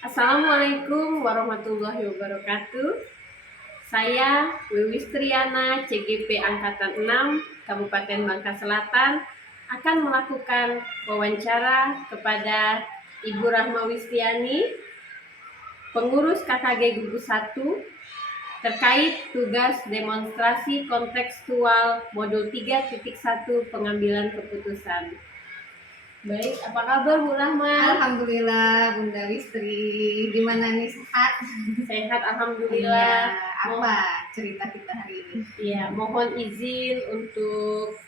Assalamualaikum warahmatullahi wabarakatuh. Saya Wiwis Triana, CGP Angkatan 6, Kabupaten Bangka Selatan, akan melakukan wawancara kepada Ibu Rahma Wistiani, pengurus KKG Gugus 1, terkait tugas demonstrasi kontekstual modul 3.1 pengambilan keputusan. Baik, apa kabar Bu Rahma? Alhamdulillah Bunda Wistri, gimana nih, sehat? Sehat, alhamdulillah. Ya, apa cerita kita hari ini? Ya, mohon izin untuk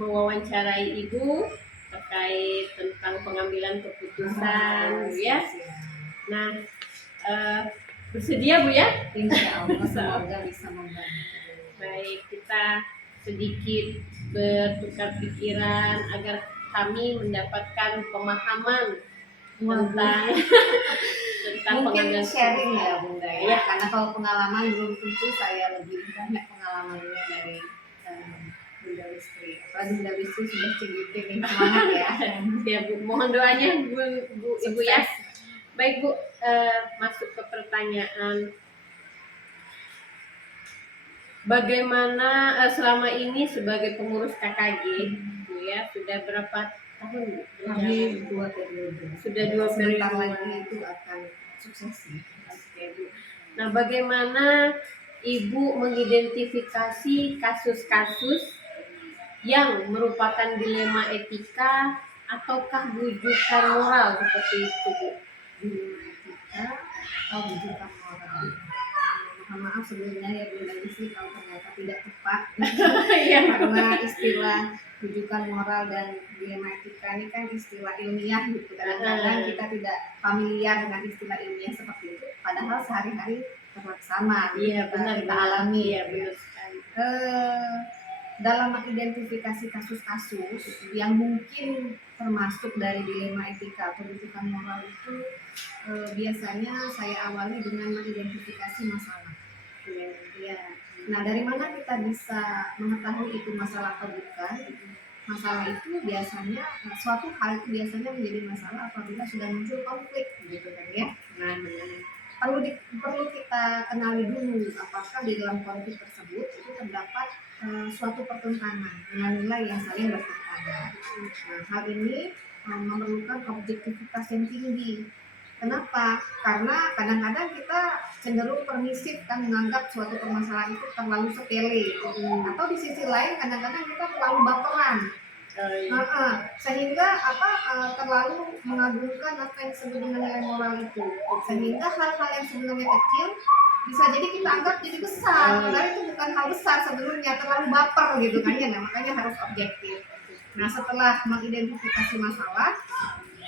mewawancarai Ibu terkait tentang pengambilan keputusan, Bu ya. Nah, bersedia Bu ya? Insya Allah semoga bisa membantu. Baik, kita sedikit bertukar pikiran agar kami mendapatkan pemahaman tentang mungkin pengambilan sharing keputusan. ya Bunda ya, karena kalau pengalaman belum tentu saya lebih banyak pengalamannya dari Bunda Wistri. Apalagi Bunda Wistri sudah CGP nih, semangat ya. Ya Bu, mohon doanya Bu Ibu ya. Baik Bu, masuk ke pertanyaan. Bagaimana selama ini sebagai pengurus KKG, Bu ya, sudah berapa tahun Bu? Kami 2 periode. Sudah 2 Sebentar periode. lagi itu akan suksesi. Oke Bu. Nah, bagaimana Ibu mengidentifikasi kasus-kasus yang merupakan dilema etika ataukah rujukan moral seperti itu Bu? Dilema etika atau rujukan moral. Mohon maaf sebelumnya ya Bunda Wistri kalau ternyata tidak tepat. Iya. Karena istilah rujukan moral dan dilema etika ini kan istilah ilmiah gitu. Kadang-kadang kita tidak familiar dengan istilah ilmiah seperti itu, padahal sehari-hari terlaksana. Iya, benar kita alami. Iya, benar sekali. Dalam mengidentifikasi kasus-kasus yang mungkin termasuk dari dilema etika atau rujukan moral itu, biasanya saya awali dengan mengidentifikasi masalah. Ya. Nah, dari mana kita bisa mengetahui itu masalah atau bukan? Masalah itu biasanya, suatu hal itu biasanya menjadi masalah apabila sudah muncul konflik, gitu kan ya. Nah, perlu kita kenali dulu apakah di dalam konflik tersebut itu terdapat suatu pertentangan dengan nilai yang saling bertentangan. Nah, hal ini memerlukan objektivitas yang tinggi. Kenapa? Karena kadang-kadang kita cenderung permisif kan, menganggap suatu permasalahan itu terlalu sepele. Atau di sisi lain kadang-kadang kita terlalu baperan. Sehingga terlalu mengagungkan apa yang disebut dengan nilai moral itu. Sehingga hal-hal yang sebenarnya kecil bisa jadi kita anggap jadi besar. Padahal itu bukan hal besar sebenarnya, terlalu baper gitu kan ya. Nah, makanya harus objektif. Nah, setelah mengidentifikasi masalah,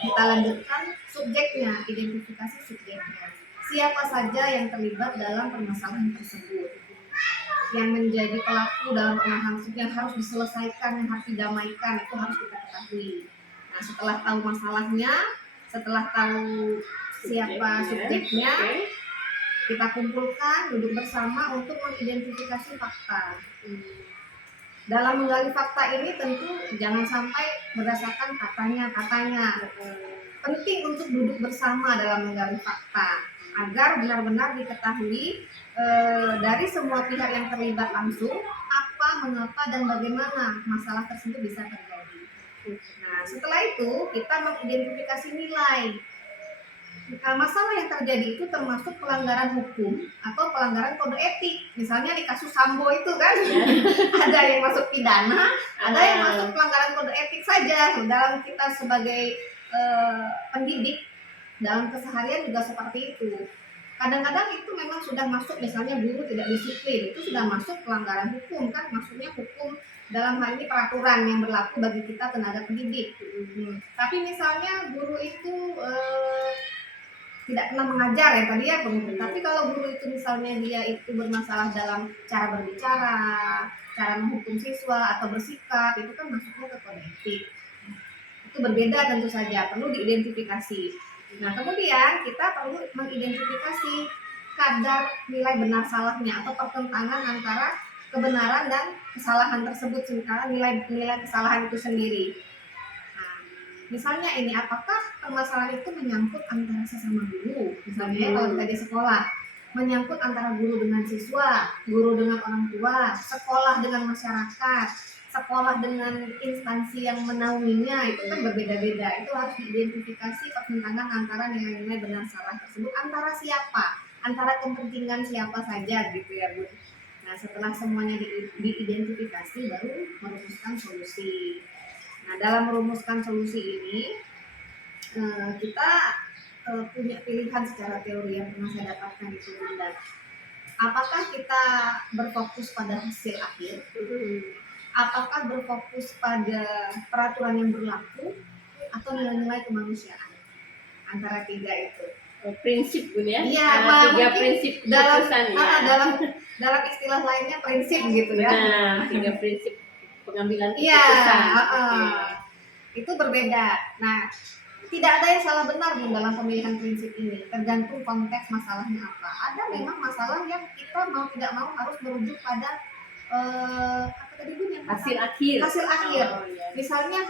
kita lanjutkan subjeknya, identifikasi subjeknya. Siapa saja yang terlibat dalam permasalahan tersebut, yang menjadi pelaku dalam permasalahan tersebut, yang harus diselesaikan, yang harus didamaikan, itu harus kita ketahui. Nah, setelah tahu masalahnya, setelah tahu siapa subjeknya, kita kumpulkan, duduk bersama untuk mengidentifikasi fakta. Dalam menggali fakta ini tentu jangan sampai berdasarkan katanya. Penting untuk duduk bersama dalam menggali fakta agar benar-benar diketahui dari semua pihak yang terlibat langsung apa, mengapa, dan bagaimana masalah tersebut bisa terjadi. Nah, setelah itu kita mengidentifikasi nilai. Masalah yang terjadi itu termasuk pelanggaran hukum atau pelanggaran kode etik. Misalnya di kasus Sambo itu kan ada yang masuk pidana, ada yang masuk pelanggaran kode etik saja. Dalam kita sebagai pendidik dalam keseharian juga seperti itu. Kadang-kadang itu memang sudah masuk, misalnya guru tidak disiplin, itu sudah masuk pelanggaran hukum kan, maksudnya hukum dalam hal ini peraturan yang berlaku bagi kita tenaga pendidik. Tapi misalnya guru itu tidak pernah mengajar ya tadi ya, tapi kalau guru itu misalnya dia itu bermasalah dalam cara berbicara, cara menghukum siswa atau bersikap itu kan masuknya ke kode etik. Itu berbeda tentu saja, perlu diidentifikasi. Nah, kemudian kita perlu mengidentifikasi kadar nilai benar salahnya atau pertentangan antara kebenaran dan kesalahan tersebut, sementara nilai kesalahan itu sendiri. Nah, misalnya ini, apakah permasalahan itu menyangkut antara sesama guru, misalnya kalau kita di sekolah, menyangkut antara guru dengan siswa, guru dengan orang tua, sekolah dengan masyarakat, sekolah dengan instansi yang menaunginya, itu kan berbeda-beda. Itu harus diidentifikasi pertentangan antara nilai-nilai benar salah tersebut antara siapa, antara kepentingan siapa saja gitu ya Bu. Nah, setelah semuanya diidentifikasi baru merumuskan solusi. Nah, dalam merumuskan solusi ini kita punya pilihan secara teori yang pernah saya dapatkan itu Bunda. Apakah kita berfokus pada hasil akhir? Apakah berfokus pada peraturan yang berlaku atau nilai-nilai kemanusiaan? Antara tiga itu. Prinsip Bun ya. Iya, Tiga prinsip dalam keputusan ya. dalam istilah lainnya prinsip gitu ya. Nah, 3 prinsip pengambilan Iya, keputusan. itu berbeda. Nah, tidak ada yang salah benar Bun dalam pemilihan prinsip ini, tergantung konteks masalahnya apa. Ada memang masalah yang kita mau tidak mau harus merujuk pada apa tadi Bun yang Hasil akhir. Hasil akhir. Oh, iya. Misalnya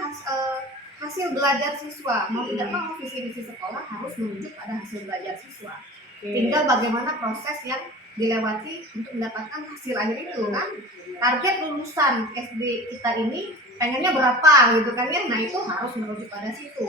hasil belajar siswa, mau tidak mau visi misi sekolah harus merujuk pada hasil belajar siswa. Tinggal bagaimana proses yang dilewati untuk mendapatkan hasil akhir itu kan. Target lulusan SD kita ini pengennya berapa gitu kan ya. Nah, itu harus merujuk pada situ.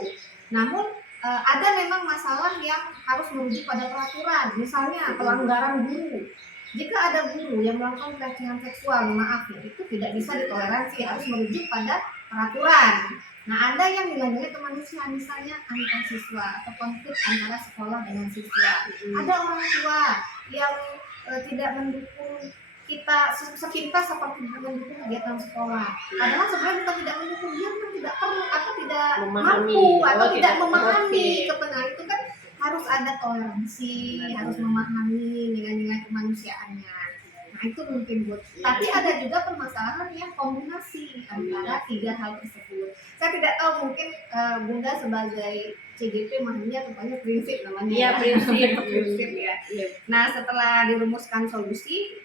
Namun ada memang masalah yang harus merujuk pada peraturan. Misalnya pelanggaran guru. Jika ada guru yang melakukan pelecehan seksual, maaf ya, itu tidak bisa ditoleransi, harus merujuk pada peraturan. Nah, ada yang nilai-nilai kemanusiaan, misalnya antar siswa atau konflik antara sekolah dengan siswa. Ada orang tua yang tidak mendukung kita sepintas seperti mendukung kegiatan sekolah. Padahal sebenarnya bukan tidak mendukung, dia memang tidak perlu atau tidak mampu atau tidak memahami kebenaran itu kan harus ada toleransi, harus memahami nilai-nilai kemanusiaannya. Nah, itu mungkin buat. Tapi ada juga permasalahan yang kombinasi antara tiga hal tersebut. Saya tidak tahu, mungkin Bunda sebagai CGP mahasiswa rupanya prinsip namanya. Iya, prinsip. Prinsip ya. Nah, setelah dirumuskan solusi,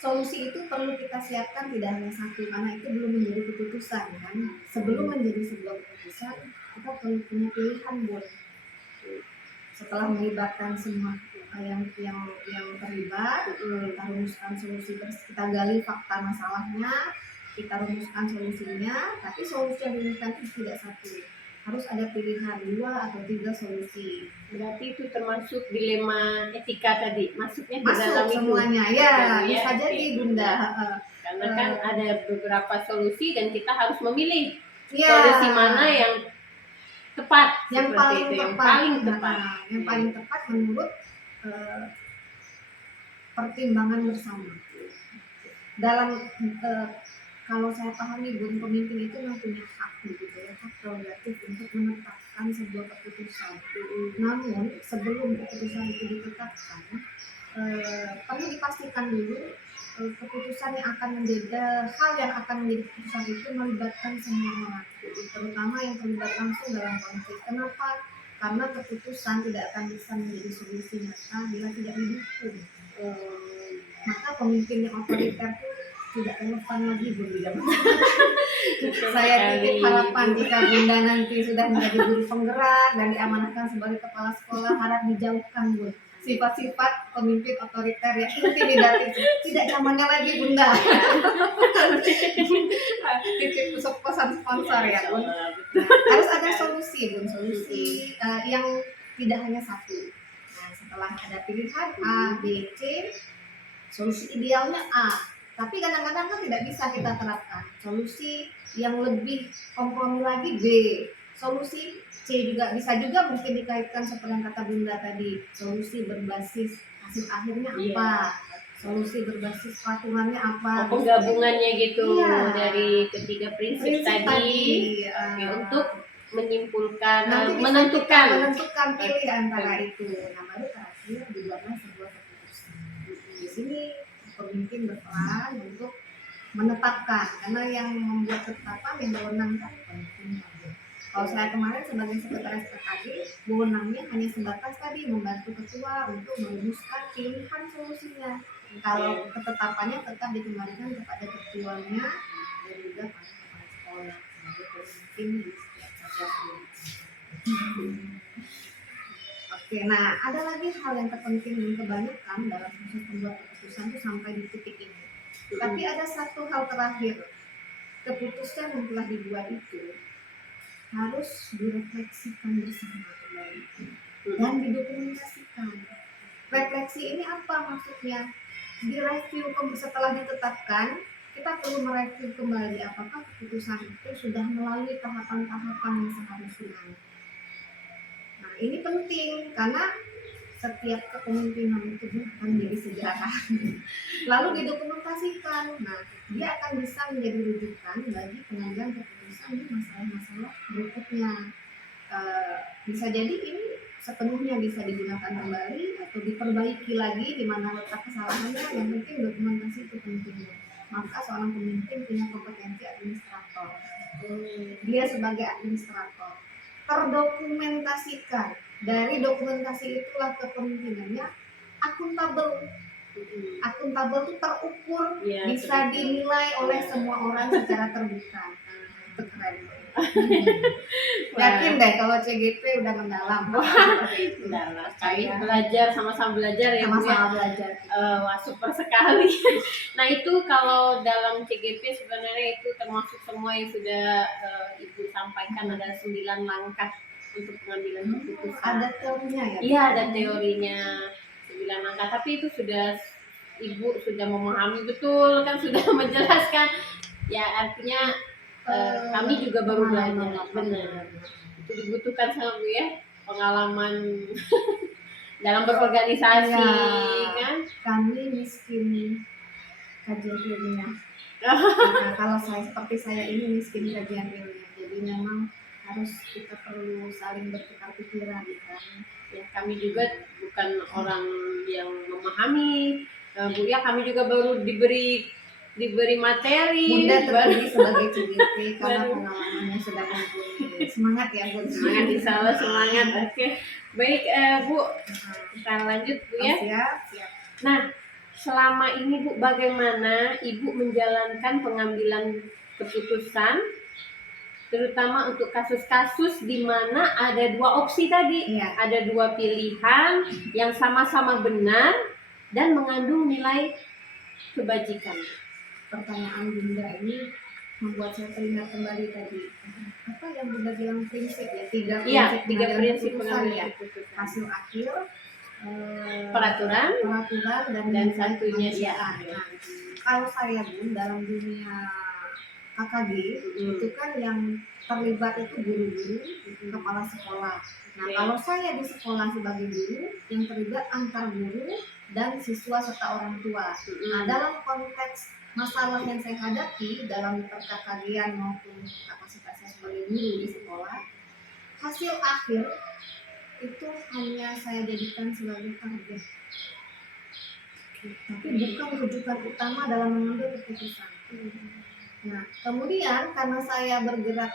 solusi itu perlu kita siapkan tidak hanya satu, karena itu belum menjadi keputusan kan. Sebelum menjadi sebuah keputusan, kita perlu punya pilihan buat. Setelah melibatkan semua yang terlibat, kita rumuskan solusi, kita gali fakta masalahnya, kita rumuskan solusinya. Tapi solusi yang dirumuskan itu tidak satu, harus ada pilihan 2 atau 3 solusi. Berarti itu termasuk dilema etika tadi, masuknya ke Masuk dalam semuanya itu. ya, Ya, bisa jadi Bunda. Karena kan ada beberapa solusi dan kita harus memilih Ya, solusi mana yang tepat, yang seperti paling itu, tepat. yang paling tepat. Yang paling tepat menurut pertimbangan bersama. Dalam kalau saya pahami, Bun, pemimpin itu memang punya hak begitu ya, hak prerogatif untuk menetapkan sebuah keputusan. Namun sebelum keputusan itu ditetapkan, perlu dipastikan dulu keputusan yang akan menjadi hal yang akan menjadi keputusan itu melibatkan semua orang, terutama yang terlibat langsung dalam konflik. Kenapa? Karena keputusan tidak akan bisa menjadi solusi nyata bila tidak didukung. Maka pemimpin yang otoriter itu tidak relevan lagi Bun di zaman. Saya titip harapan jika Bunda nanti sudah menjadi guru penggerak dan diamanahkan sebagai kepala sekolah, harap dijauhkan Bun sifat-sifat pemimpin otoriter yang intimidatif. Tidak zamannya lagi Bunda. Titip pesan sponsor ya Bun. Harus ada solusi Bun, solusi yang tidak hanya satu. Nah, setelah ada pilihan A, B, C, solusi idealnya A, tapi kadang-kadang kan tidak bisa kita terapkan. Solusi yang lebih kompromi lagi B, solusi C juga bisa juga mungkin dikaitkan seperti yang kata Bunda tadi, solusi berbasis hasil akhirnya apa, solusi berbasis peraturannya apa, penggabungannya gitu dari ketiga prinsip tadi untuk menyimpulkan, menentukan pilih antara itu. Nah, baru terakhir dibuatlah sebuah keputusan. Di sini pemimpin berperan untuk menetapkan, karena yang membuat ketetapan yang berwenang kan pemimpin. Kalau saya kemarin sebagai sekretaris PKG, wewenangnya hanya sebatas tadi membantu ketua untuk merumuskan pilihan solusinya. Kalau ketetapannya tetap dikembalikan kepada ketuanya dan juga para kepala sekolah sebagai pemimpin di setiap satuan. Oke, nah ada lagi hal yang terpenting dan kebanyakan dalam proses membuat keputusan itu sampai di titik ini. Tapi ada satu hal terakhir, keputusan yang telah dibuat itu harus direfleksikan bersama kembali dan didokumentasikan. Refleksi ini apa maksudnya? Direview setelah ditetapkan, kita perlu mereview kembali apakah keputusan itu sudah melalui tahapan-tahapan yang seharusnya. Nah, ini penting karena setiap kepemimpinan itu akan menjadi sejarah. Lalu didokumentasikan. Nah, dia akan bisa menjadi rujukan bagi pengambilan keputusan di masalah-masalah berikutnya. Bisa jadi ini sepenuhnya bisa digunakan kembali atau diperbaiki lagi di mana letak kesalahannya. Yang penting dokumentasi itu penting. Maka seorang pemimpin punya kompetensi administrator. Dia sebagai administrator terdokumentasikan. Dari dokumentasi itulah kepemimpinannya akuntabel. Akuntabel itu terukur, Ya, bisa betul. dinilai oleh semua orang secara terbuka. Itu keren. Wah. Yakin deh kalau CGP udah mendalam. Dalam kami belajar sama-sama belajar ya Bu ya. Sama-sama belajar. Wah, super sekali. Nah itu kalau dalam CGP sebenarnya itu termasuk semua yang sudah Ibu sampaikan, ada 9 langkah untuk pengambilan keputusan. Ada teorinya ya? Iya, ada teorinya 9 langkah, tapi itu sudah Ibu sudah memahami betul kan, sudah menjelaskan. Ya artinya kami juga baru belajar. Benar. Itu dibutuhkan sama Bu ya, pengalaman dalam berorganisasi Ya, kan. Kami miskin kajian ilmiah. Nah, kalau seperti saya ini miskin kajian ilmiah, jadi memang harus kita perlu saling bertukar pikiran kan. Ya, kami juga bukan orang yang memahami Bu ya, kami juga baru diberi materi. Bunda terpilih sebagai CGP karena pengalamannya sudah mumpuni. Semangat ya Bu. Semangat, insya Allah semangat. Oke, baik Bu, kita lanjut Bu ya. Siap. Nah, selama ini Bu, bagaimana Ibu menjalankan pengambilan keputusan, terutama untuk kasus-kasus di mana ada 2 opsi tadi, Iya. ada 2 pilihan yang sama-sama benar dan mengandung nilai kebajikan. Pertanyaan Bunda ini membuat saya teringat kembali tadi. Apa yang Bunda bilang prinsip ya? 3 prinsip, 3 prinsip keputusan pengambilan ya. keputusan. Hasil akhir, Peraturan dan satunya ya. Nah, kalau saya Bu dalam dunia KKG itu kan yang terlibat itu guru-guru, kepala sekolah. Nah, kalau saya di sekolah sebagai guru, yang terlibat antar guru dan siswa serta orang tua. Nah, dalam konteks masalah yang saya hadapi dalam perkakagian maupun kapasitas saya sebagai guru di sekolah, hasil akhir itu hanya saya jadikan sebagai target, tapi bukan rujukan utama dalam mengambil keputusan. Nah, kemudian karena saya bergerak,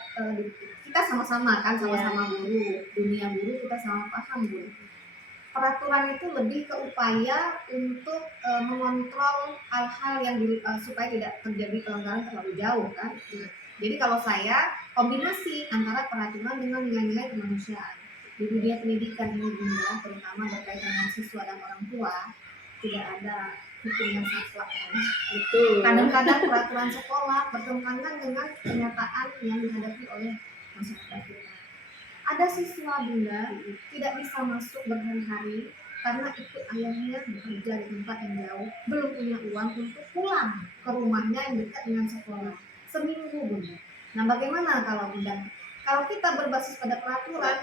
kita sama-sama kan, sama-sama guru, dunia guru kita sama paham guru. Peraturan itu lebih ke upaya untuk mengontrol hal-hal yang supaya tidak terjadi pelanggaran terlalu jauh kan. Jadi kalau saya kombinasi antara peraturan dengan nilai-nilai kemanusiaan. Di dunia pendidikan ini Bunda, terutama berkaitan dengan siswa dan orang tua, tidak ada hukum yang saklek kan. Kadang-kadang peraturan sekolah bertentangan dengan kenyataan yang dihadapi oleh masyarakat kita. Ada siswa Bunda tidak bisa masuk berhari-hari karena ikut ayahnya bekerja di tempat yang jauh, belum punya uang untuk pulang ke rumahnya yang dekat dengan sekolah. Seminggu Bunda. Nah, bagaimana kalau Bunda? Kalau kita berbasis pada peraturan,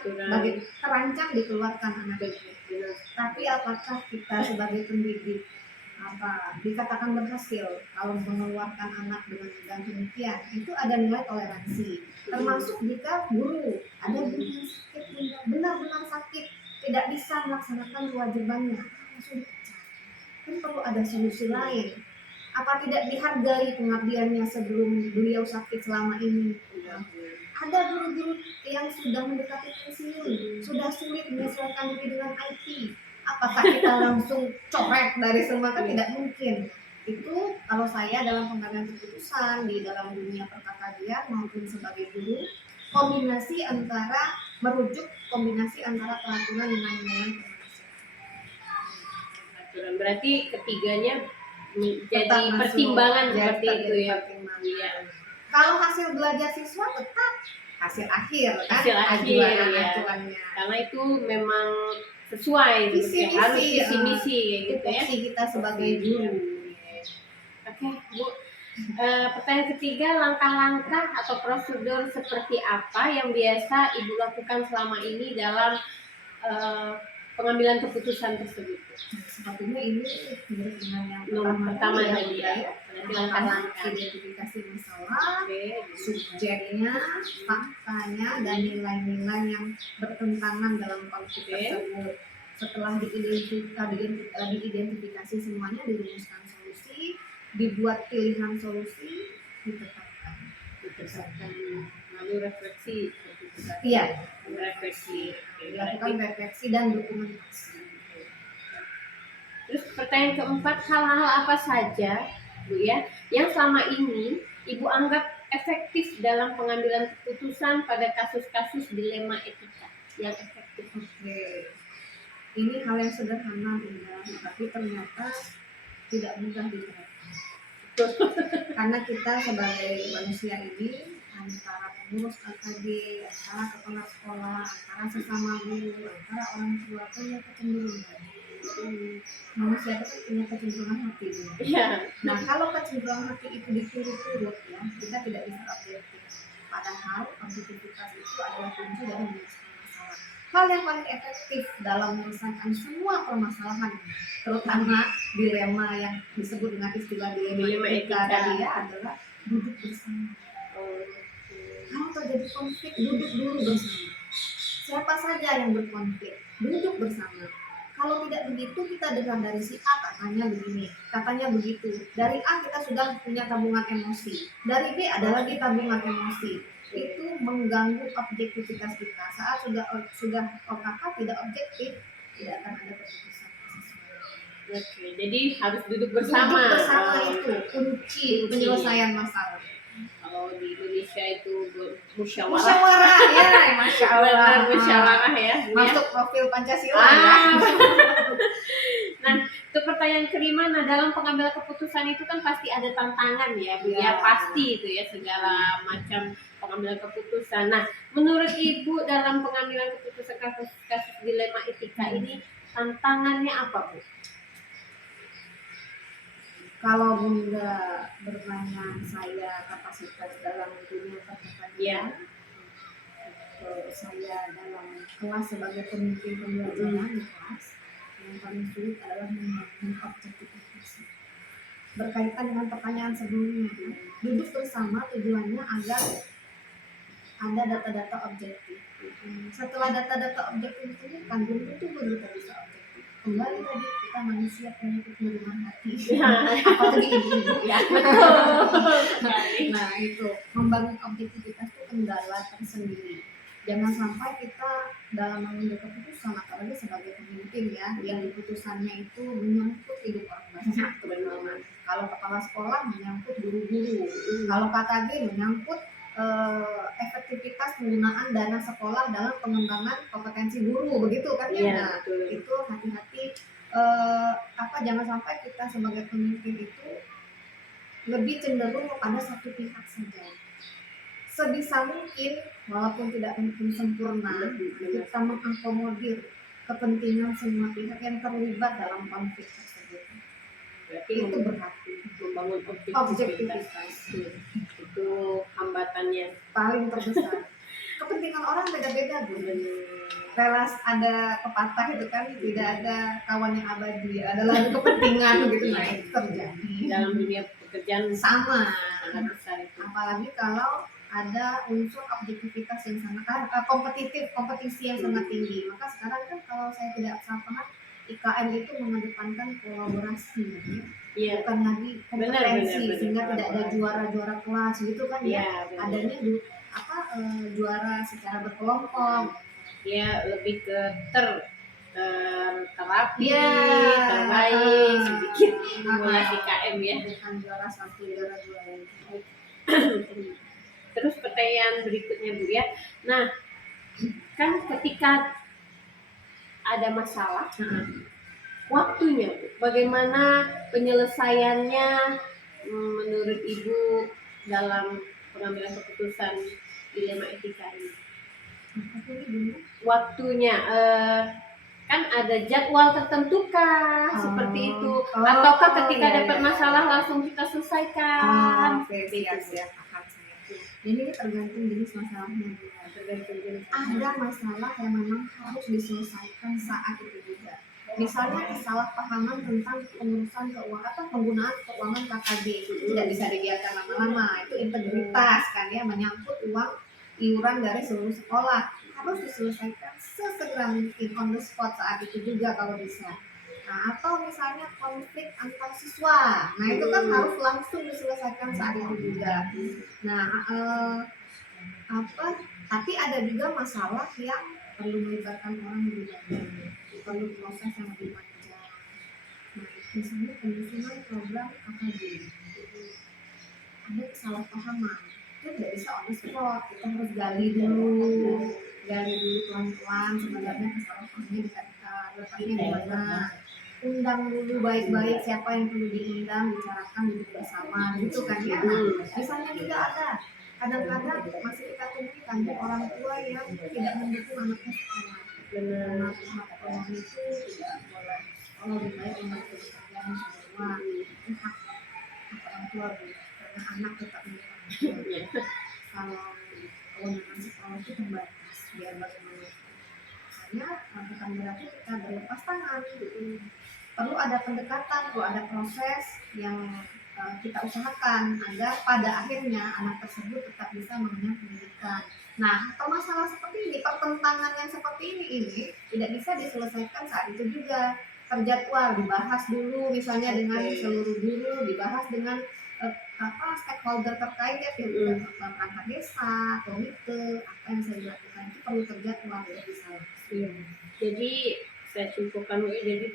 terancam dikeluarkan anak itu. Tapi apakah kita sebagai pendidik dikatakan berhasil kalau mengeluarkan anak dengan demikian? Itu ada nilai toleransi. Termasuk jika guru ada guru yang sakit, benar-benar sakit, tidak bisa melaksanakan kewajibannya, langsung dipecat. Kan perlu ada solusi lain. Apa tidak dihargai pengabdiannya sebelum beliau sakit selama ini? Ada guru-guru yang sudah mendekati pensiun, sudah sulit menyesuaikan diri dengan IT. Apakah kita langsung coret dari semua? Kan tidak mungkin. Itu kalau saya dalam pengambilan keputusan di dalam dunia perkakadian maupun sebagai guru, kombinasi antara merujuk kombinasi antara peraturan dengan nilai Aturan berarti ketiganya tetap jadi masuk. pertimbangan seperti Tetap itu jadi ya. pertimbangan. Iya. Kalau hasil belajar siswa tetap hasil akhir kan, Hasil akhir, ya. acuannya. Karena itu memang sesuai gitu ya, Visi-misi, harus visi misi kayak gitu ya. Tupoksi kita sebagai guru. Oke, Bu. Pertanyaan ketiga, langkah-langkah atau prosedur seperti apa yang biasa Ibu lakukan selama ini dalam pengambilan keputusan tersebut? Sepertinya ini mirip dengan yang Pertama ya, tadi ya. Berarti langkah-langkah. Identifikasi masalah, Oke. subjeknya, faktanya, dan nilai-nilai yang bertentangan dalam konflik Oke. tersebut. Setelah diidentifikasi semuanya, dirumuskan solusi, dibuat pilihan solusi, ditetapkan. Lalu refleksi. Iya, Refleksi. Oke, dilakukan berarti- refleksi dan dokumentasi. Terus pertanyaan keempat, hal-hal apa saja, Bu ya, yang selama ini Ibu anggap efektif dalam pengambilan keputusan pada kasus-kasus dilema etika yang efektif? Oke, ini hal yang sederhana Bunda, tapi ternyata tidak mudah diterapkan. Karena kita sebagai manusia ini antara pengurus KKD, antara kepala sekolah, antara sesama guru, antara orang tua punya kecenderungan. Manusia itu kan punya kecenderungan hati. Iya. Nah, kalau kecenderungan hati itu diturut-turut ya, kita tidak bisa objektif. Padahal objektivitas itu adalah kunci dari menyelesaikan masalah. Hal yang paling efektif dalam menyelesaikan semua permasalahan, terutama dilema yang disebut dengan istilah dilema etika tadi ya, adalah duduk bersama. Kalau terjadi konflik, duduk dulu bersama. Siapa saja yang berkonflik, duduk bersama. Kalau tidak begitu, kita dengar dari si A katanya begini, katanya begitu. Dari A kita sudah punya tabungan emosi. Dari B ada lagi tabungan emosi. Itu mengganggu objektivitas kita. Saat sudah OKK tidak objektif, tidak akan ada keputusan. Oke, jadi harus duduk bersama. Duduk bersama itu kunci penyelesaian masalah. Kalau di Indonesia itu musyawarah. Musyawarah ya, masya Allah. Benar, musyawarah ya. Bu, ya. Masuk profil Pancasila ya. Nah, itu pertanyaan kelima. Nah, dalam pengambilan keputusan itu kan pasti ada tantangan ya, Bu. Ya. Ya, pasti itu ya, segala macam pengambilan keputusan. Nah, menurut Ibu dalam pengambilan keputusan kasus dilema etika ini tantangannya apa, Bu? Kalau Bunda bertanya saya kapasitas dalam dunia perkakadian, saya dalam kelas sebagai pemimpin pembelajaran di kelas, yang paling sulit adalah membangun objektivitas. Berkaitan dengan pertanyaan sebelumnya, duduk bersama tujuannya agar ada data-data objektif. Setelah data-data objektif itu kan belum tentu kita bisa objektif. Kembali tadi kita manusia punya kecenderungan hati, apalagi ibu-ibu ya. Nah itu membangun objektivitas itu kendala tersendiri. Jangan sampai kita dalam mengambil keputusan, apalagi sebagai pemimpin ya, yang keputusannya itu menyangkut hidup orang banyak, teman-teman. Kalau kepala sekolah menyangkut guru-guru, kalau KKD menyangkut efektivitas penggunaan dana sekolah dalam pengembangan kompetensi guru, begitu kan ya? Iya, Nah, betul. itu hati-hati jangan sampai kita sebagai pemimpin itu lebih cenderung kepada satu pihak saja. Sebisa mungkin walaupun tidak mungkin sempurna, kita mengakomodir kepentingan semua pihak yang terlibat dalam konflik tersebut. Berarti Itu berarti membangun objektivitas itu hambatannya. paling terbesar. Kepentingan orang beda-beda, Bu. Relas ada pepatah itu kan, tidak ada kawan yang abadi, adalah kepentingan gitu. Nah, itu terjadi Dalam dunia pekerjaan sama. sangat besar itu. Apalagi kalau ada unsur objektivitas yang sangat kompetisi yang sangat tinggi. Maka sekarang kan kalau saya tidak salah paham, IKN itu mengedepankan kolaborasi, ya. Iya. bukan lagi Benar, kompetensi, benar. sehingga tidak ada juara-juara kelas gitu kan ya. Iya, benar. Adanya juara secara berkelompok. Ya lebih ke terapi, Iya, terbaik, sedikit simulasi KM ya. bukan juara 1, juara 2 ya. Terus pertanyaan berikutnya Bu ya. Nah, kan ketika ada masalah, waktunya Bu, bagaimana penyelesaiannya menurut Ibu dalam pengambilan keputusan dilema etika ini? Waktunya kan ada jadwal tertentu kah seperti itu, ataukah ketika dapat masalah langsung kita selesaikan? Oke, siap, paham saya. Jadi ini tergantung jenis masalahnya. Ada masalah yang memang harus diselesaikan saat itu juga. Misalnya kesalahpahaman tentang pengurusan keuangan atau penggunaan keuangan KKB tidak bisa dibiarkan lama-lama. Itu integritas kan ya, menyangkut uang iuran dari seluruh sekolah, harus diselesaikan sesegera mungkin on the spot saat itu juga kalau bisa. Nah, atau misalnya konflik antar siswa, nah itu kan harus langsung diselesaikan saat itu juga. Nah, tapi ada juga masalah yang perlu melibatkan orang lebih banyak, perlu proses yang lebih panjang. Nah, misalnya penyusunan program KKB, ada kesalahpahaman, itu tidak bisa on the spot, kita harus gali dulu pelan-pelan sebenarnya kesalahpahamannya letaknya di mana. Undang dulu baik-baik siapa yang perlu diundang, bicarakan duduk bersama gitu kan ya. Misalnya juga ada kadang-kadang masih kita temui kan orang tua yang tidak mendukung anaknya sekolah. Benar, ekonomi itu tidak boleh sekolah, lebih baik anak pekerjaan semua. Itu hak orang tua karena anak tetap milik orang tua. Kalau kewenangan sekolah itu terbatas, biar bagaimana. Makanya bukan berarti kita berlepas tangan. Perlu ada pendekatan, perlu ada proses yang kita usahakan agar pada akhirnya anak tersebut tetap bisa mengenyam pendidikan. Nah, masalah seperti ini, pertentangan yang seperti ini tidak bisa diselesaikan saat itu juga. Terjadwal, dibahas dulu misalnya dengan seluruh guru, dibahas dengan stakeholder terkait ya, perangkat desa, komite, apa yang bisa dilakukan itu perlu terjadwal, tidak bisa. Jadi saya simpulkan jadi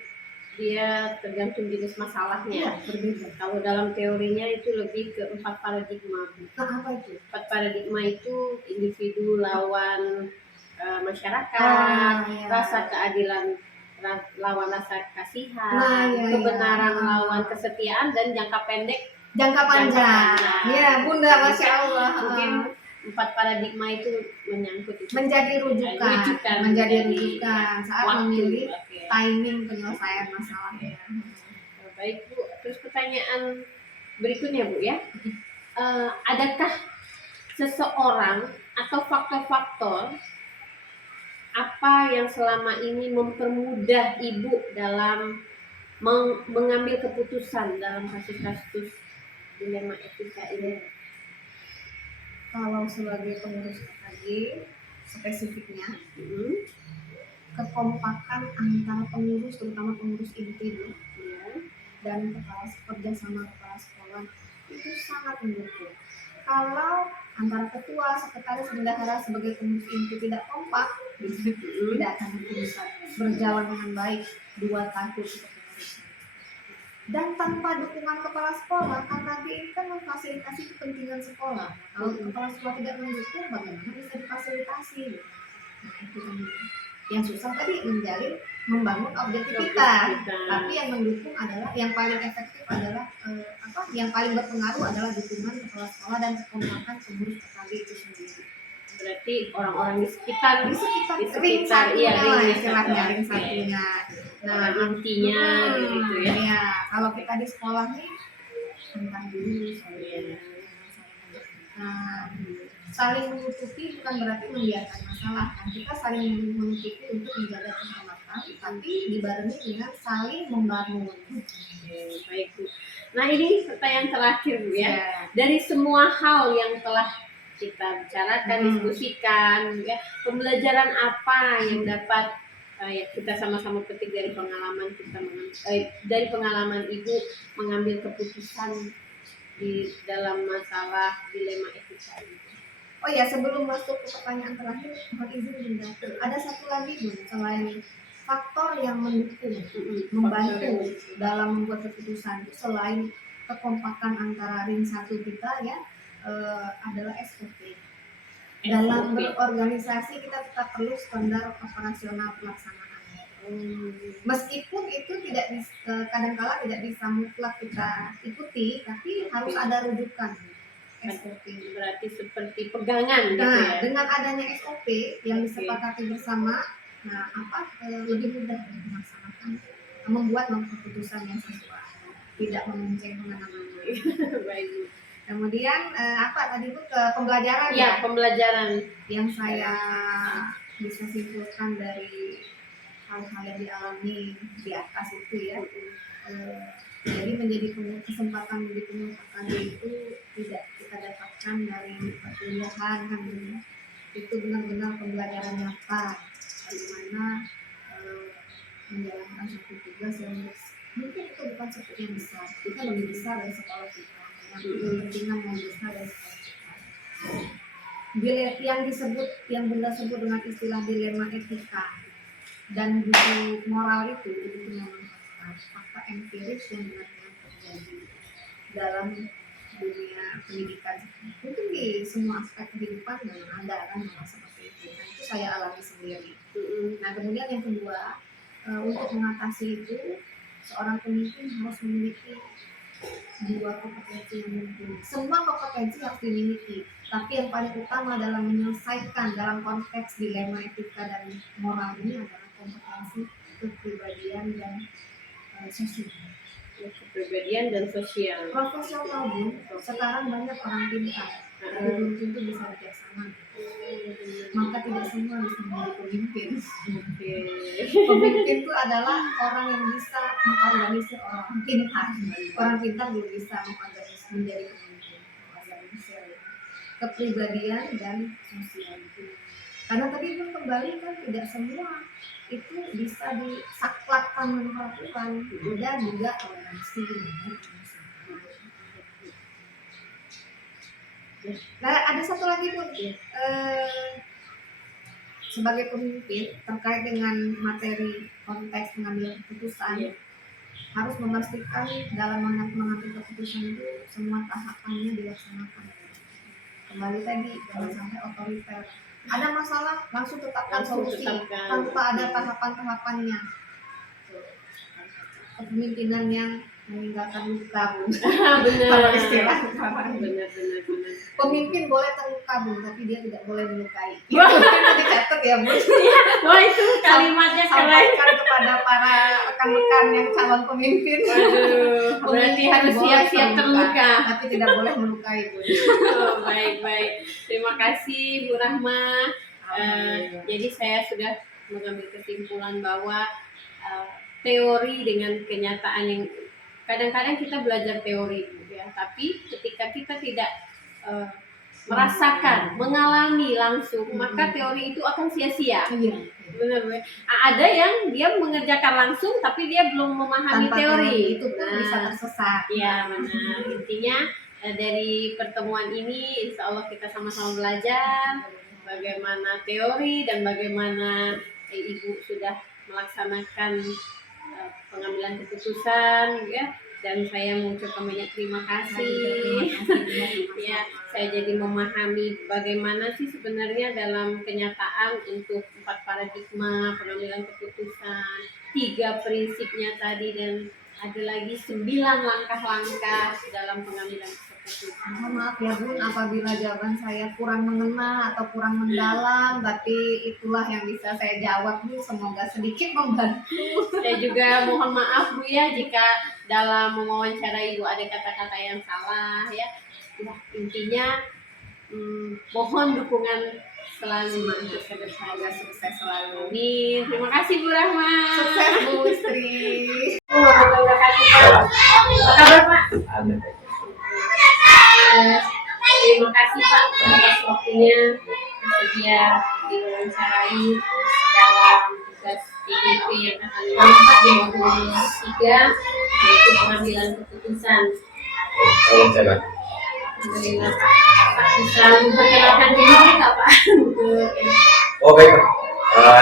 dia tergantung jenis masalahnya. Berbeda. Kalau dalam teorinya itu lebih ke 4 paradigma. Apa itu? 4 paradigma itu individu lawan masyarakat, rasa keadilan lawan rasa kasihan, kebenaran lawan kesetiaan, dan jangka pendek jangka panjang. Ya, Bunda, Masya Allah. Mungkin 4 paradigma itu menyangkut itu. Menjadi rujukan saat memilih timing penyelesaian masalahnya. Baik Bu, terus pertanyaan berikutnya Bu ya, adakah seseorang atau faktor-faktor apa yang selama ini mempermudah Ibu dalam mengambil keputusan dalam kasus-kasus dilema etika ini? Kalau sebagai pengurus KKG spesifiknya, kekompakan antara pengurus, terutama pengurus inti dan kerja sama kepala sekolah itu sangat mendukung. Kalau antara ketua, sekretaris, bendahara sebagai pengurus inti tidak kompak, tidak akan bisa berjalan dengan baik 2 tahun kepengurusan. Dan tanpa dukungan kepala sekolah, KKG ini kan memfasilitasi kepentingan sekolah. Kalau kepala sekolah tidak mendukung, bagaimana bisa difasilitasi? Nah, itu kan yang susah tadi menjalin, membangun objektivitas. Tapi yang mendukung adalah, yang paling efektif adalah yang paling berpengaruh adalah dukungan kepala sekolah dan kekompakan pengurus KKG itu sendiri. Berarti orang-orang di sekitar ring satunya. Nah, intinya gitu ya. Ya, kalau kita di sekolah nih tentang dulu saling menutupi bukan berarti membiarkan masalah, kan kita saling menutupi untuk menjaga kehormatan, tapi dibarengi dengan saling membangun. Baik Bu. Nah, ini pertanyaan terakhir Bu ya. Dari semua hal yang telah kita bicarakan, diskusikan ya, pembelajaran apa yang dapat ya kita sama-sama petik dari pengalaman dari pengalaman ibu mengambil keputusan di dalam masalah dilema etika itu. Oh ya, sebelum masuk ke pertanyaan terakhir, mohon izin Bunda. Ada satu lagi Bun, selain faktor yang mendukung, membantu dalam membuat keputusan itu selain kekompakan antara ring satu kita ya, adalah SOP. Dalam berorganisasi kita tetap perlu standar operasional pelaksanaan. Meskipun itu tidak kadang-kala tidak bisa mutlak kita ikuti, tapi harus ada rujukan SOP. Berarti seperti pegangan gitu Nah, ya. dengan adanya SOP yang disepakati bersama, lebih mudah melaksanakan, membuat keputusan yang sesuai, tidak memunceng kemana-mana. Baik. Kemudian tadi itu ke pembelajaran ya pembelajaran yang saya bisa simpulkan dari hal-hal yang dialami di atas itu ya. Jadi menjadi kesempatan menjadi pengusaha itu tidak kita dapatkan dari perkuliahan kan ya. Itu benar-benar pembelajaran nyata bagaimana menjalankan suatu tugas yang mungkin itu bukan sesuatu yang besar, kita lebih besar dari sekolah kita, kepentingan yang besar dari sekolah kita. Yang disebut, yang Bunda sebut dengan istilah dilema etika dan buku moral itu memang fakta empiris yang benar-benar terjadi dalam dunia pendidikan. Mungkin di semua aspek kehidupan memang ada kan hal seperti itu. Nah, itu saya alami sendiri. Nah, kemudian yang kedua, untuk mengatasi itu seorang pemimpin harus memiliki dua kompetensi yang mumpuni. Semua kompetensi harus dimiliki, tapi yang paling utama dalam menyelesaikan dalam konteks dilema etika dan moral ini adalah kompetensi kepribadian dan sosial. Kepribadian dan sosial. Profesional Bun, sekarang banyak orang pintar, tapi belum tentu bisa bijaksana. Maka tidak semua bisa menjadi pemimpin. Pemimpin itu adalah orang yang bisa mengorganisir orang pintar. Orang pintar belum bisa mengorganisir menjadi pemimpin. Kepribadian dan sosial itu. Karena tadi pun kembali kan tidak semua itu bisa disaklakkan menurut peraturan, dan juga toleransi. Nah, ada satu lagi Pun, sebagai pemimpin terkait dengan materi konteks mengambil keputusan, harus memastikan dalam mengambil keputusan itu semua tahapannya dilaksanakan. Kembali tadi, jangan sampai otoriter. Ada masalah langsung tetapkan solusi tanpa ada tahapan-tahapannya. Kepemimpinan yang meninggalkan luka Bun. Benar. Istilah Benar. Pemimpin boleh terluka Bun, tapi dia tidak boleh melukai. Itu dicatat ya Bun. Wah, itu kalimatnya keren. Sampaikan kepada para rekan-rekan yang calon pemimpin. Waduh, berarti harus siap-siap terluka, tapi tidak boleh melukai Bun. Oh, baik. Terima kasih Bu Rahma. Jadi saya sudah mengambil kesimpulan bahwa teori dengan kenyataan yang kadang-kadang kita belajar teori ya, tapi ketika kita tidak merasakan, mengalami langsung, maka teori itu akan sia-sia. Benar. Ada yang dia mengerjakan langsung tapi dia belum memahami tanpa teori. Itu pun bisa tersesat. Ya, benar. Intinya dari pertemuan ini insya Allah kita sama-sama belajar bagaimana teori dan bagaimana Ibu sudah melaksanakan pengambilan keputusan ya, dan saya mengucapkan banyak terima kasih. Ya, saya jadi memahami bagaimana sih sebenarnya dalam kenyataan untuk 4 paradigma pengambilan keputusan, 3 prinsipnya tadi, dan ada lagi 9 langkah-langkah dalam pengambilan keputusan. Maaf ya Bun, apabila jawaban saya kurang mengena atau kurang mendalam, tapi itulah yang bisa saya jawab Bu. Semoga sedikit membantu. Saya juga mohon maaf Bu ya jika dalam mewawancara Ibu ada kata-kata yang salah ya. Intinya mohon dukungan selalu untuk ke depan. Semoga sukses selalu. Amin. Terima kasih Bu Rahma. Sukses Bu Istri. Terima kasih Pak. Apa kabar Pak? Terima kasih Pak atas waktunya bersedia diwawancarai dalam tugas IPP yang akan dilakukan di modul 3 yaitu pengambilan keputusan. Tolong saya bantu. Alhamdulillah Pak. Pak bisa memperkenalkan diri nggak Pak? Oh baik Pak.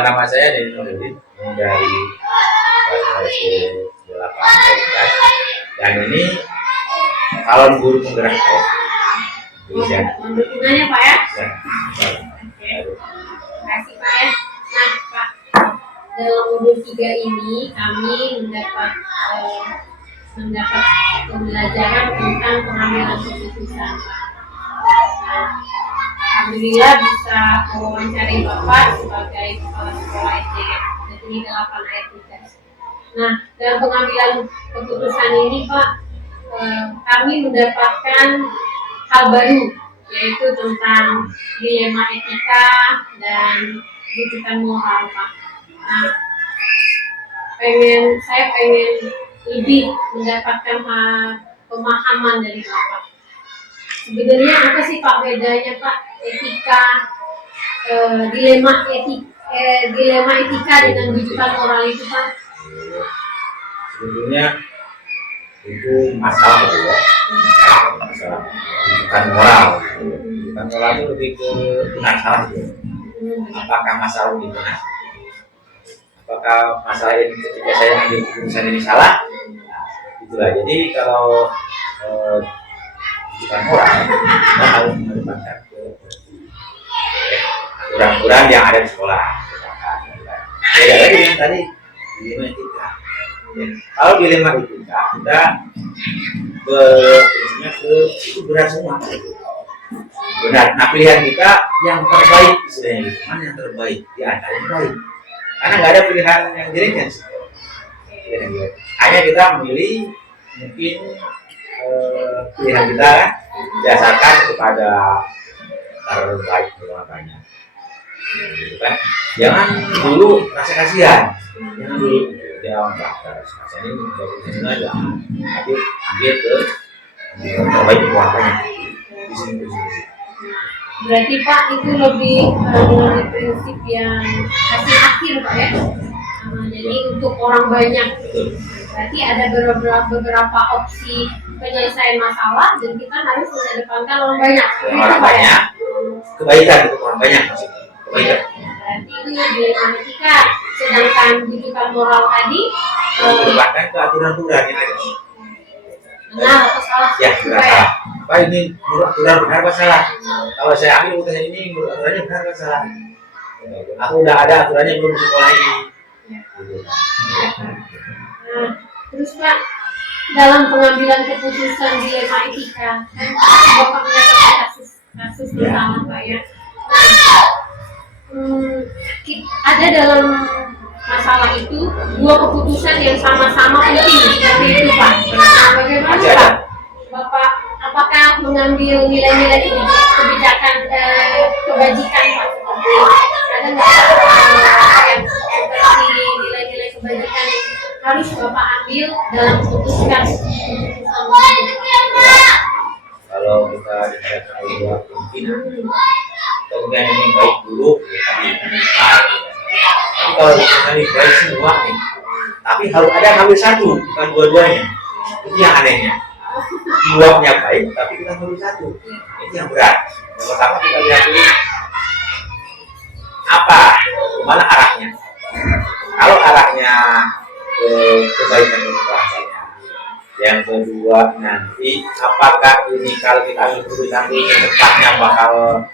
Nama saya Denny Nurdin dari SD 8 dan ini calon guru penggerak saya. Dukungannya Pak ya? Ya. Oke. Terima kasih Pak ya. Nah Pak, dalam modul 3 ini kami mendapat pembelajaran tentang pengambilan keputusan. Nah, alhamdulillah bisa mewawancari Bapak sebagai kepala sekolah SD Negeri 8 Air Tugas. Nah, dalam pengambilan keputusan ini Pak, kami mendapatkan hal baru, yaitu tentang dilema etika dan rujukan moral Pak. Nah, saya pengen lebih mendapatkan pemahaman dari Bapak. Sebenarnya apa sih Pak bedanya Pak etika, dilema etika dengan rujukan moral itu Pak? Sebetulnya itu masalah ya. Masalah rujukan moral. Rujukan moral itu lebih ke benar salah gitu. Apakah masalah ini benar? Apakah masalah ini ketika saya ambil keputusan ini salah? Itulah. Jadi kalau rujukan moral kita harus mengedepankan aturan-aturan yang ada di sekolah. Beda lagi yang tadi dilema etika. Kalau dilema etika kita prinsipnya itu benar semua. Benar. Nah pilihan kita yang terbaik istilahnya mana yang terbaik di antara yang baik. Karena nggak ada pilihan yang jeleknya. Hanya kita memilih mungkin pilihan kita kan berdasarkan kepada terbaik makanya. Gitu kan. Jangan dulu rasa kasihan. Jangan dulu jangan rasa kasihan ini menjadi aja. Tapi ambil ke terbaik makanya. Di sini. Berarti Pak itu lebih dengan prinsip yang hasil akhir Pak ya. Jadi untuk orang banyak. Berarti ada beberapa opsi penyelesaian masalah dan kita harus mengedepankan orang banyak. Orang banyak, kebaikan untuk orang banyak maksudnya. Kebaikan. Berarti itu dilema etika. Sedangkan rujukan moral tadi mengedepankan ke aturan-aturan yang ada. benar atau salah? Ya, benar salah. Apa ini menurut aturan benar apa salah? Kalau saya ambil keputusan ini menurut aturannya benar apa salah? Aku udah ada aturannya belum di sekolah ini. Nah, terus Pak, dalam pengambilan keputusan dilema etika, kan Bapak menyatakan kasus bersama Pak ya. Ada dalam masalah itu dua keputusan yang sama-sama penting seperti itu Pak. Nah, bagaimana Pak? Bapak apakah mengambil nilai-nilai kebijakan kebajikan Pak? Ada nggak yang seperti nilai-nilai kebajikan yang harus Bapak ambil dalam memutuskan Kalau kita dikatakan dua kemungkinan ini baik buruk, tapi kalau kita baik semua nih, tapi harus ada yang ambil satu, bukan dua-duanya. Itu yang anehnya. Duanya baik, tapi kita ambil satu. Itu yang berat. Yang pertama kita lihat dulu apa, kemana arahnya. Kalau arahnya ke kebaikan kebahagiaan. Yang kedua nanti apakah ini kalau kita ambil keputusan ini tepatnya bakal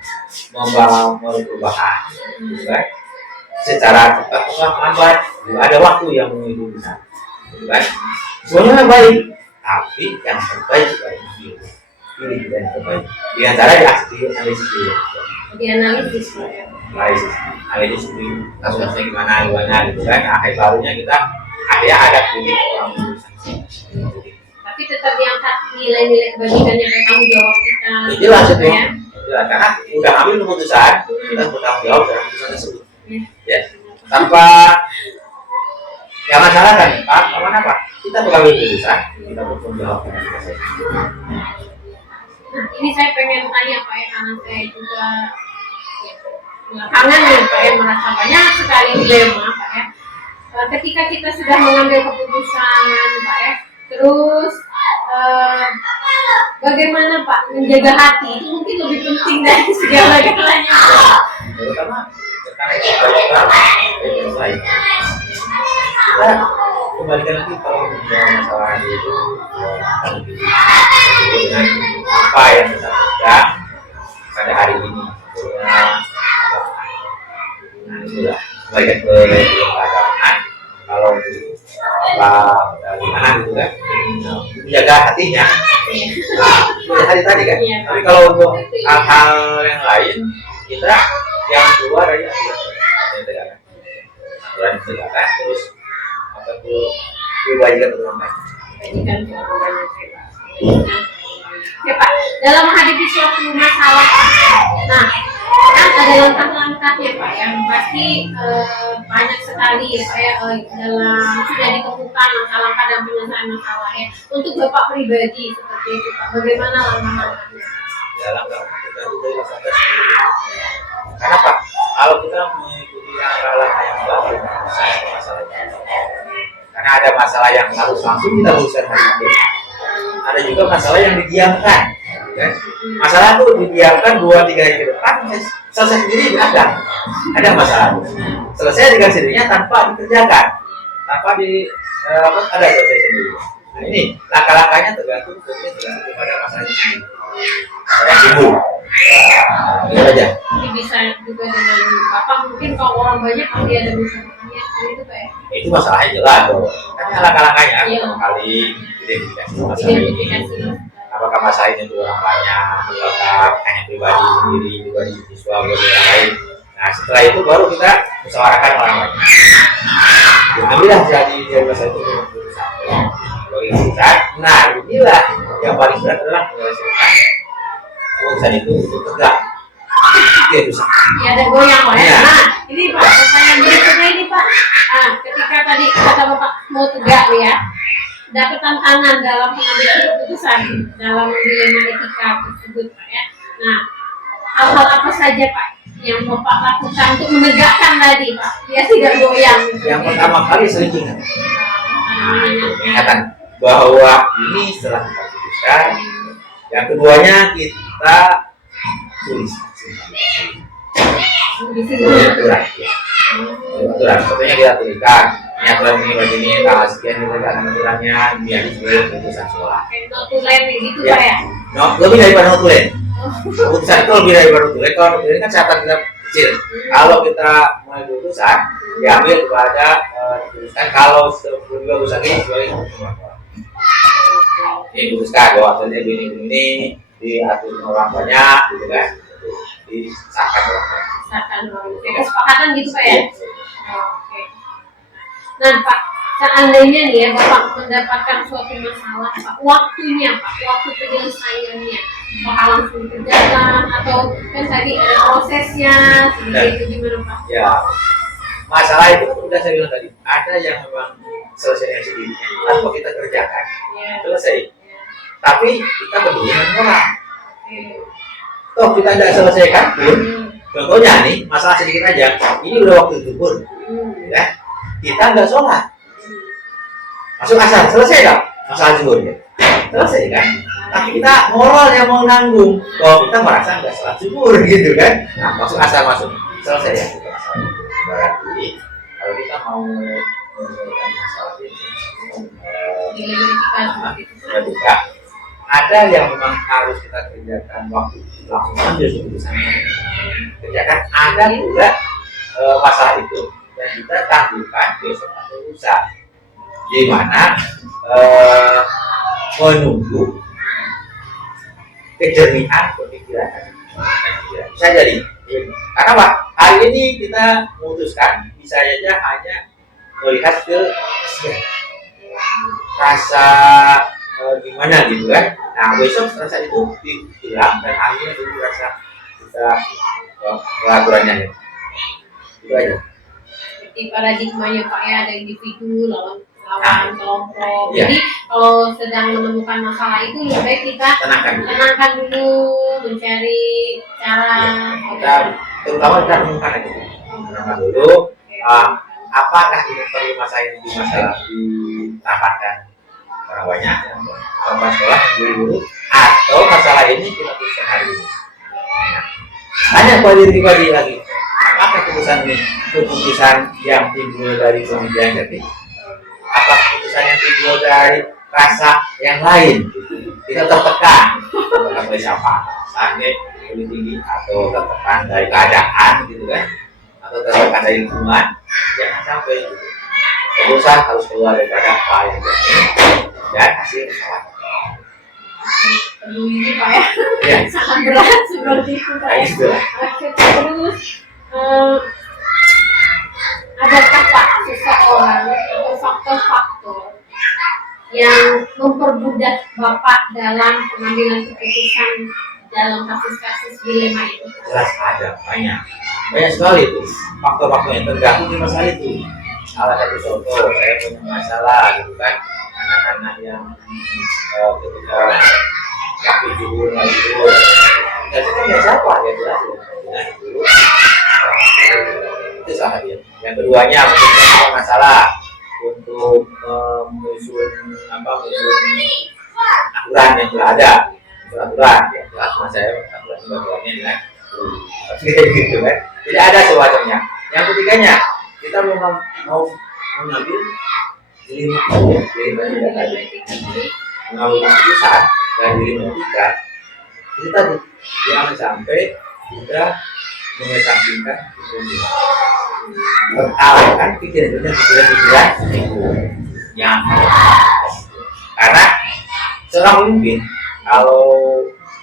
membawa perubahan, kan? Secara cepat atau lambat, ada waktu yang menunggu bisa, kan? Semuanya baik, tapi yang terbaik juga pilih yang terbaik. Di antara analisis dulu. Analisis itu kasusnya gimana gitu kan? Akhir barunya kita ada kritik orang tapi tetap diangkat nilai-nilai kebajikan yang bertanggung jawab kita. Jelas itu ya. Jelas karena udah ambil keputusan, kita bertanggung jawab dalam keputusan tersebut. Ya. Tanpa jangan salahkan, Pak. Apa? Kita mengambil keputusan, kita bertanggung jawab dengan keputusan. Nah, ini saya pengen tanya Pak ya, karena saya juga belakangan nih Pak ya merasa banyak sekali dilema Pak ya. ketika kita sudah mengambil keputusan Pak ya, terus bagaimana Pak menjaga hati itu mungkin lebih penting dari segala-galanya. Terutama karena kita selesai. Kita kembalikan lagi kalau masalah itu dengan apa yang kita pegang pada hari ini. Nah itulah kembalikan ke keadaan. Kalau gimana gitu kan, menjaga hatinya. Nah, tadi kan. Tapi kalau untuk hal-hal yang lain kita yang keluar aja aturan tegakkan terus apa tuh kewajiban untuk orang lain. Oke Pak, dalam menghadapi suatu masalah, nah kan ada langkah-langkahnya Pak yang pasti banyak sekali ya Pak ya, dalam sudah ditemukan langkah-langkah dalam penyelesaian masalah ya. Untuk Bapak pribadi seperti itu Pak, bagaimana langkah-langkahnya? Ya langkah-langkah kita itu sampai karena Pak, kalau kita mengikuti langkah-langkah yang baru, masalahnya. Karena ada masalah yang harus langsung kita uruskan hari ini. Ada juga masalah yang didiamkan. Kan? Masalah itu didiamkan 2-3 hari ke depan, selesai sendiri ada masalah. Selesai dengan sendirinya tanpa dikerjakan, tanpa ada selesai sendiri. Nah ini langkah-langkahnya tergantung kepada masalah itu sendiri. Yang timbul. Itu aja. Jadi bisa juga dengan Bapak mungkin kalau orang banyak pasti ada masalahnya itu Pak ya. Itu masalahnya jelas dong. Kan langkah-langkahnya kali identifikasi masalah ini. Apakah masalah ini untuk orang banyak, apakah hanya pribadi sendiri, pribadi siswa, pribadi orang lain. Nah setelah itu baru kita musyawarahkan orang banyak. Ambillah jadi masalah itu bagi kita. Nah inilah yang paling berat adalah menyelesaikan urusan itu untuk tegak. Itu susah. Ya ada goyang Pak ya. Nah ini Pak pertanyaan berikutnya ini Pak. Nah ketika tadi kata Bapak mau tegak ya, dapat tantangan dalam pengambilan keputusan dalam dilema etika tersebut Pak ya. Nah hal-hal apa saja Pak yang Bapak lakukan untuk menegakkan tadi Pak biar tidak goyang? Yang pertama kali selincingan. Ingatan bahwa ini setelah kita putuskan. Yang keduanya kita tulis. Aturan. Aturan. Contohnya kita tuliskan. Ini aturan ini begini, tanggal sekian kita akan aturannya biar sebagai keputusan sekolah. Notulen gitu Ya. Pak ya? No, lebih daripada notulen. Keputusan itu lebih daripada notulen. Kalau notulen kan catatan kita kecil. Kalau kita mau keputusan, diambil kepada tuliskan kalau sebelum keputusan ini sebagai keputusan. Ini putuskan bahwa hasilnya begini diatur orang banyak, gitu kan? Disahkan orang banyak. Disahkan orang. Kesepakatan gitu Pak ya? Oke. Nah Pak, seandainya nih ya Bapak mendapatkan suatu masalah Pak, waktunya Pak, waktu penyelesaiannya, apakah langsung dikerjakan atau kan tadi ada prosesnya, seperti itu gimana Pak? Ya, masalah itu sudah saya bilang tadi, ada yang memang selesainya sendiri, tanpa kita kerjakan, selesai. Tapi kita peduli dengan orang. Toh kita tidak selesaikan pun, contohnya nih masalah sedikit aja, ini udah waktu zuhur, ya. Kita nggak sholat, masuk asar, selesai nggak masalah zuhur ya? Selesai kan? Tapi kita moral yang mau nanggung, kalau kita merasa nggak sholat zuhur gitu kan? Nah masuk asar masuk, selesai ya kita masalah. Berarti kalau kita mau menyelesaikan masalah ini, juga ada yang memang harus kita kerjakan waktu langsung ambil keputusan kerjakan, ada juga masalah itu yang kita tangguhkan besok atau lusa, di mana menunggu kejernihan pemikiran. Bisa jadi karena Pak, hari ini kita memutuskan bisa saja hanya melihat ke rasa gimana gitu kan. Nah besok rasa itu hilang dan akhirnya dulu rasa kita peraturannya itu aja. Seperti paradigmanya Pak ya, ada individu lawan kelompok. Iya. Jadi kalau sedang menemukan masalah itu lebih baik kita tenangkan dulu, mencari cara. Kita terutama kita temukan aja, tenangkan dulu. apakah ini perlu masalah ditambahkan orang banyak ya, orang sekolah guru atau masalah ini kita putuskan hari ini. Nah, tanya kepada diri pribadi lagi, apakah keputusan ini keputusan yang timbul dari pemikiran jadi, apa keputusan yang timbul dari rasa yang lain? Kita tertekan oleh siapa? Sakit, lebih tinggi, atau tertekan dari keadaan gitu kan, atau tertekan dari lingkungan, jangan sampai gitu. Keputusan harus keluar daripada apa yang jadi dan hasil kesalahan. Aduh, ini Pak ya, Ya. sangat berat seperti itu Pak ya. Gitu lah. Oke, terus adakah Pak seseorang atau faktor-faktor yang mempermudah Bapak dalam pengambilan keputusan dalam kasus-kasus dilema itu? Jelas ada, banyak sekali itu faktor-faktor yang terganggu di masalah itu. Salah satu contoh, saya punya masalah gitu kan, anak-anak yang ketika waktu dulu gitu, dan itu nggak siapa ya jelas ya, dulu itu salah dia. Yang keduanya mungkin ada masalah untuk menyusun aturan yang sudah ada, aturan ya jelas sama saya aturannya dengan gitu kan, tidak ada semacamnya. Yang ketiganya kita mau mengambil lima mengambil keputusan dari lima etika itu tadi, jangan sampai kita mengesampingkan beralihkan pikiran itu yang karena seorang pemimpin kalau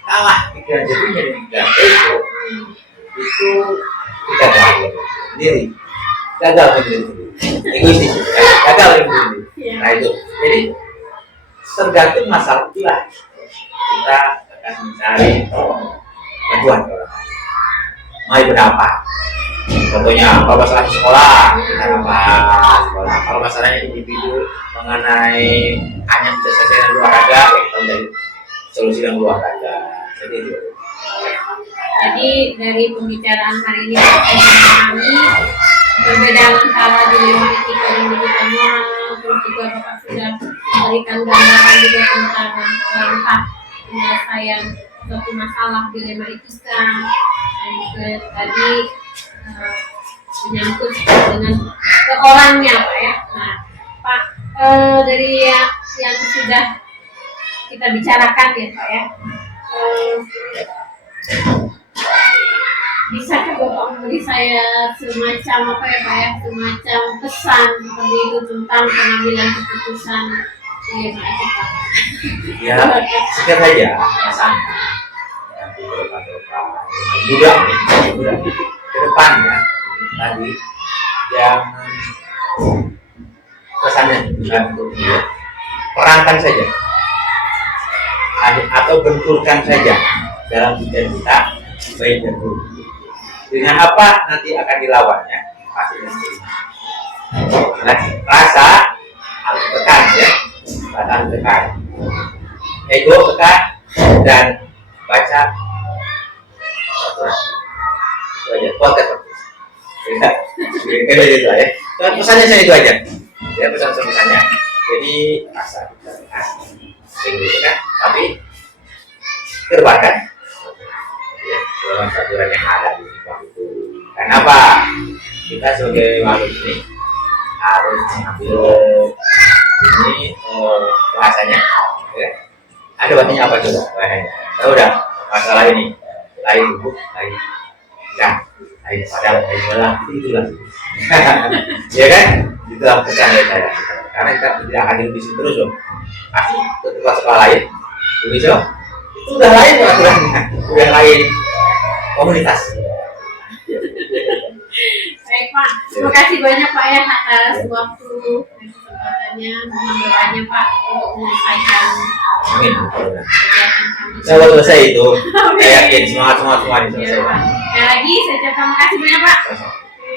kalah pikiran jadinya dengan itu kita sendiri gagal menjadi egoistis, gagal menjadi. Nah itu, jadi tergantung masalah itulah kita akan mencari bantuan orang lain. Mau berapa? Contohnya kalau masalah sekolah, kita sekolah. Kalau masalahnya individu mengenai hanya bisa selesai dengan olahraga, kita mencari solusi dengan olahraga. Jadi itu. Jadi dari pembicaraan hari ini saya memahami perbedaan antara dilema etika dan etika moral, terus juga Bapak sudah memberikan gambaran juga tentang langkah penyelesaian suatu masalah dilema etika, dan juga tadi menyangkut dengan ke orangnya Pak ya. Nah Pak, dari yang sudah kita bicarakan ya Pak ya, bisakah Bapak memberi saya semacam apa ya Pak ya, semacam pesan seperti itu tentang pengambilan keputusan dilema etika? Ya, singkat saja pesan mudah ke depannya tadi jangan pesannya bukan untuk dia, perangkan saja atau benturkan saja dalam pikiran kita baik dan buruk. Dengan apa nanti akan dilawannya pasti rasa harus tekan ya, rasa harus tekan, ego tekan, dan baca aturan itu aja, podcast ya itu aja. Pesannya saya itu aja ya, pesannya jadi rasa tekan, ego tekan, tapi terbatas ya, dalam aturan yang ada di waktu itu. Kenapa kita sebagai makhluk ini harus mengambil ini bahasanya ya. Ada bahasanya apa coba bahasanya? Tahu dah masalah ini lain lubuk, lain lain padahal lain malah itulah ya kan, itulah pesan dari saya karena kita tidak akan di sini terus loh, pasti ketika sekolah lain begitu itu udah lain aturannya, udah lain komunitas. Baik Pak, terima kasih banyak Pak ya atas waktu dan kesempatannya, mohon doanya Pak untuk menyelesaikan Amin. kegiatan kami. Saya selesai itu, saya yakin semangat semua ini Ya, selesai. Pak. Sekali lagi saya ucapkan terima kasih banyak Pak. Sama-sama. Oke.